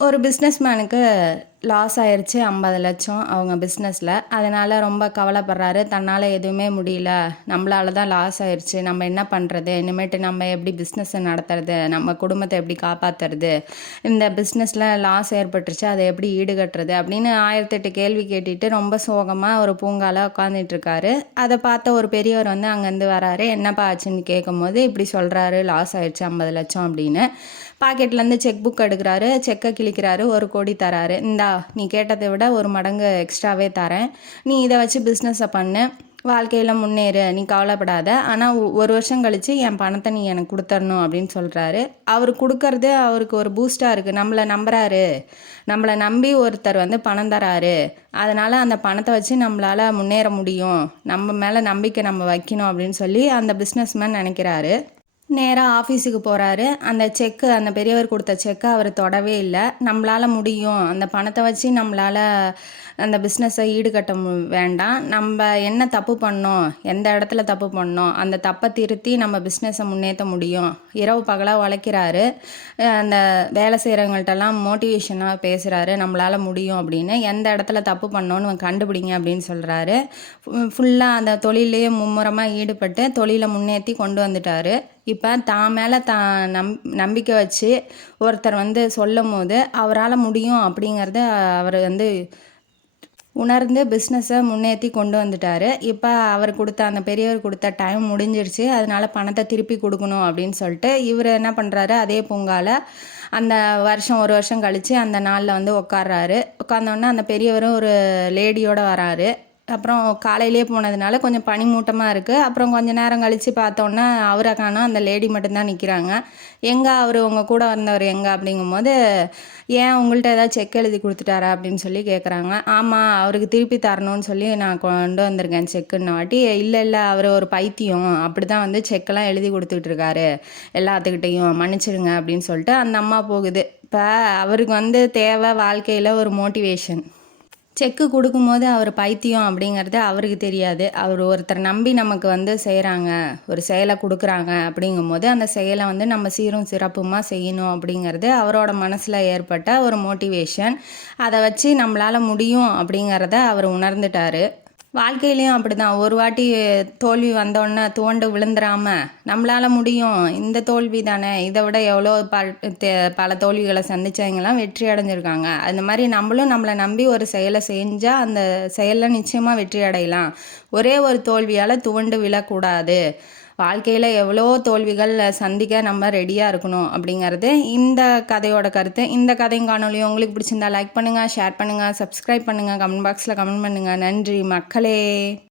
ஒரு பிஸ்னஸ்மேனுக்கு லாஸ் ஆயிருச்சு 50,00,000 அவங்க பிஸ்னஸில். அதனால் ரொம்ப கவலைப்படுறாரு. தன்னால் எதுவுமே முடியல, நம்மளால தான் லாஸ் ஆயிருச்சு, நம்ம என்ன பண்ணுறது, இனிமேட்டு நம்ம எப்படி பிஸ்னஸை நடத்துறது, நம்ம குடும்பத்தை எப்படி காப்பாற்றுறது, இந்த பிஸ்னஸில் லாஸ் ஏற்பட்டுருச்சு அதை எப்படி ஈடுகட்டுறது அப்படின்னு 1008 கேள்வி கேட்டுட்டு ரொம்ப சோகமாக ஒரு பூங்கால உட்காந்துட்ருக்காரு. அதை பார்த்த ஒரு பெரியவர் வந்து அங்கேருந்து வராரு. என்னப்பா ஆச்சுன்னு கேட்கும்போது இப்படி சொல்கிறாரு, லாஸ் ஆயிடுச்சு 50,00,000 அப்படின்னு. பாக்கெட்லேருந்து செக் புக் எடுக்கிறாரு. செக்கை கிழிக்கிறாரு. 1,00,00,000 தராரு. இந்தா, நீ கேட்டதை விட 1 மடங்கு எக்ஸ்ட்ராவே தரேன், நீ இதை வச்சு பிஸ்னஸை பண்ணு, வாழ்க்கையில் முன்னேறு, நீ கவலைப்படாத, ஆனால் 1 வருஷம் கழித்து என் பணத்தை நீ எனக்கு கொடுத்துடணும் அப்படின்னு சொல்கிறாரு. அவர் கொடுக்கறது அவருக்கு ஒரு பூஸ்டாக இருக்குது. நம்மளை நம்புறாரு, நம்மளை நம்பி ஒருத்தர் வந்து பணம் தராரு, அதனால் அந்த பணத்தை வச்சு நம்மளால் முன்னேற முடியும், நம்ம மேலே நம்பிக்கை நம்ம வைக்கணும் அப்படின்னு சொல்லி அந்த பிஸ்னஸ்மேன் நினைக்கிறாரு. நேராக ஆஃபீஸுக்கு போகிறாரு. அந்த செக்கு, அந்த பெரியவர் கொடுத்த செக்கை அவர் தொடவே இல்லை. நம்மளால் முடியும், அந்த பணத்தை வச்சு நம்மளால் அந்த பிஸ்னஸை ஈடுகட்ட வேண்டாம், நம்ம என்ன தப்பு பண்ணோம், எந்த இடத்துல தப்பு பண்ணோம், அந்த தப்பை திருத்தி நம்ம பிஸ்னஸை முன்னேற்ற முடியும். இரவு பகலாக உழைக்கிறாரு. அந்த வேலை செய்கிறவங்கள்ட்டெல்லாம் மோட்டிவேஷனாக பேசுகிறாரு, நம்மளால் முடியும் அப்படின்னு. எந்த இடத்துல தப்பு பண்ணோன்னு கண்டுபிடிங்க அப்படின்னு சொல்கிறாரு. ஃபுல்லாக அந்த தொழிலையே மும்முரமாக ஈடுபட்டு தொழிலை முன்னேற்றி கொண்டு வந்துட்டார். இப்போ தான் மேலே நம்பிக்கை வச்சு ஒருத்தர் வந்து சொல்லும் போது அவரால் முடியும் அப்படிங்கிறத அவர் வந்து உணர்ந்து பிஸ்னஸை முன்னேற்றி கொண்டு வந்துட்டார். இப்போ அவர் கொடுத்த, அந்த பெரியவர் கொடுத்த டைம் முடிஞ்சிருச்சு, அதனால் பணத்தை திருப்பி கொடுக்கணும் அப்படின்னு சொல்லிட்டு இவர் என்ன பண்ணுறாரு, அதே பூங்கால அந்த வருஷம் 1 வருஷம் கழித்து அந்த நாளில் வந்து உட்கார்றாரு. உட்காந்தோடனே அந்த பெரியவரும் ஒரு லேடியோடு வராரு. அப்புறம் காலையிலே போனதுனால கொஞ்சம் பனிமூட்டமாக இருக்குது. அப்புறம் கொஞ்சம் நேரம் கழித்து பார்த்தோன்னா அவரை காணோம், அந்த லேடி மட்டும்தான் நிற்கிறாங்க. எங்கே அவர், உங்கள் கூட வந்தவர் எங்கே அப்படிங்கும்போது, ஏன் உங்கள்கிட்ட ஏதாவது செக் எழுதி கொடுத்துட்டாரா அப்படின்னு சொல்லி கேட்குறாங்க. ஆமாம், அவருக்கு திருப்பி தரணும்னு சொல்லி நான் கொண்டு வந்திருக்கேன் செக்குன்னு வாட்டி. இல்லை அவர் ஒரு பைத்தியம், அப்படி தான் வந்து செக்கெல்லாம் எழுதி கொடுத்துட்ருக்காரு எல்லாத்துக்கிட்டையும், மன்னிச்சிடுங்க அப்படின்னு சொல்லிட்டு அந்த அம்மா போகுது. இப்போ அவருக்கு வந்து தேவை வாழ்க்கையில் ஒரு மோட்டிவேஷன். செக்கு கொடுக்கும்போது அவர் பைத்தியம் அப்படிங்கிறது அவருக்கு தெரியாது. அவர் ஒருத்தர் நம்பி நமக்கு வந்து செய்கிறாங்க, ஒரு செயலை கொடுக்குறாங்க அப்படிங்கும்போது அந்த செயலை வந்து நம்ம சீரும் சிறப்புமாக செய்யணும் அப்படிங்கிறது அவரோட மனசில் ஏற்பட்ட ஒரு மோட்டிவேஷன். அதை வச்சு நம்மளால் முடியும் அப்படிங்கிறத அவர் உணர்ந்துட்டார். வாழ்க்கையிலையும் அப்படி தான், ஒரு வாட்டி தோல்வி வந்தோடனே துவண்டு விழுந்துடாமல் நம்மளால் முடியும், இந்த தோல்வி தானே, இதை விட எவ்வளோ பல தோல்விகளை சந்தித்தவங்கலாம் வெற்றி அடைஞ்சிருக்காங்க, அந்த மாதிரி நம்மளும் நம்மளை நம்பி ஒரு செயலை செஞ்சால் அந்த செயலில் நிச்சயமாக வெற்றி அடையலாம். ஒரே ஒரு தோல்வியால் துவண்டு விழக்கூடாது, வாழ்க்கையில் எவ்வளோ தோல்விகள் சந்திக்க நம்ம ரெடியாக இருக்கணும் அப்படிங்கிறது இந்த கதையோட கருத்து. இந்த கதையும் காணொலியும் உங்களுக்கு பிடிச்சிருந்தா லைக் பண்ணுங்கள், ஷேர் பண்ணுங்கள், சப்ஸ்கிரைப் பண்ணுங்கள், கமெண்ட் பாக்ஸில் கமெண்ட் பண்ணுங்கள். நன்றி மக்களே.